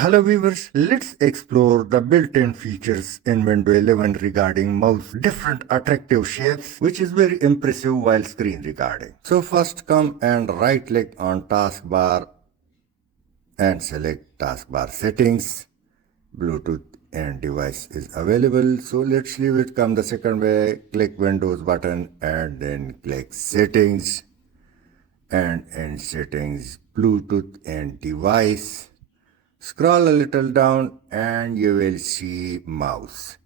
Hello viewers, let's explore the built-in features in Windows 11 regarding mouse different attractive shapes, which is very impressive while screen recording. So first come and right click on taskbar and select taskbar settings. Bluetooth and device is available. So let's leave it come the second way. Click Windows button and then click settings, and in settings Bluetooth and device. Scroll a little down and you will see mouse.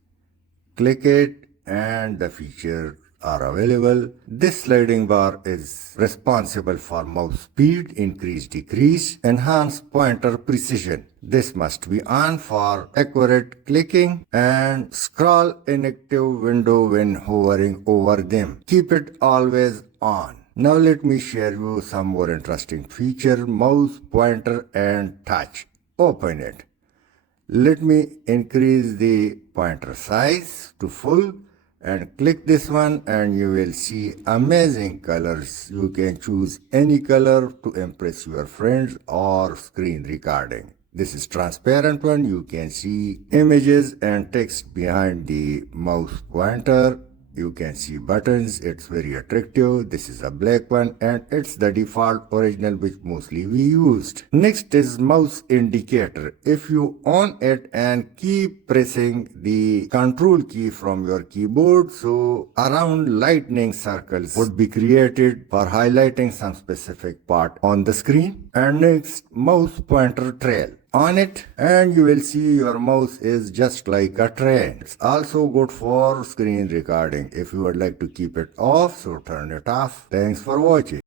Click it and the features are available. This sliding bar is responsible for mouse speed, increase, decrease, enhance pointer precision. This must be on for accurate clicking, and scroll inactive window when hovering over them. Keep it always on. Now let me share you some more interesting feature: mouse, pointer and touch. Open it. Let me increase the pointer size to full and click this one and you will see amazing colors. You can choose any color to impress your friends or screen recording. This is transparent one. You can see images and text behind the mouse pointer. You can see buttons. It's very attractive. This is a black one and it's the default original which mostly we used. Next is mouse indicator. If you on it and keep pressing the control key from your keyboard, so around lightning circles would be created for highlighting some specific part on the screen. And next, mouse pointer trail. On it and you will see your mouse is just like a train. It's also good for screen recording. If you would like to keep it off, so turn it off. Thanks for watching.